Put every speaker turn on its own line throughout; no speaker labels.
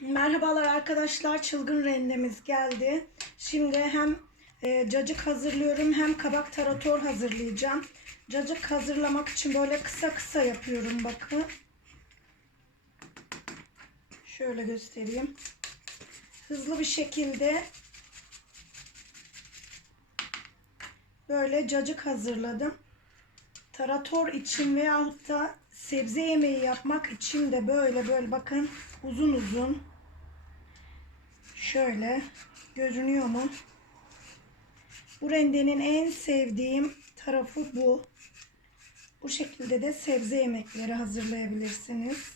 Merhabalar arkadaşlar. Çılgın rendemiz geldi. Şimdi hem e, cacık hazırlıyorum hem kabak tarator hazırlayacağım. Cacık hazırlamak için böyle kısa kısa yapıyorum bakın. Şöyle göstereyim. Hızlı bir şekilde böyle cacık hazırladım. Tarator için veyahut da sebze yemeği yapmak için de böyle böyle bakın uzun uzun şöyle görünüyor mu? Bu rendenin en sevdiğim tarafı bu. Bu şekilde de sebze yemekleri hazırlayabilirsiniz.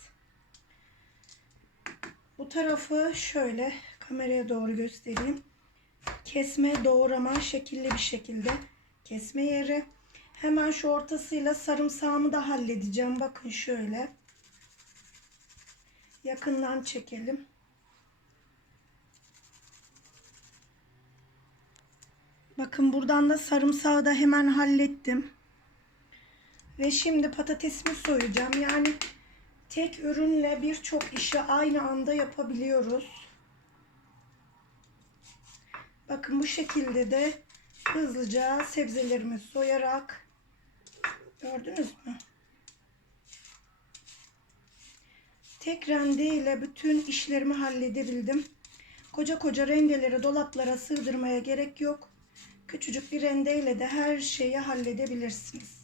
Bu tarafı şöyle kameraya doğru göstereyim. Kesme, doğrama, şekilli bir şekilde kesme yeri. Hemen şu ortasıyla sarımsağımı da halledeceğim. Bakın şöyle. Yakından çekelim. Bakın buradan da sarımsağı da hemen hallettim. Ve şimdi patatesimi soyacağım. Yani tek ürünle birçok işi aynı anda yapabiliyoruz. Bakın bu şekilde de hızlıca sebzelerimi soyarak gördünüz mü? Tek rende ile bütün işlerimi halledebildim. Koca koca rendeleri dolaplara sığdırmaya gerek yok. Küçücük bir rendeyle de her şeyi halledebilirsiniz.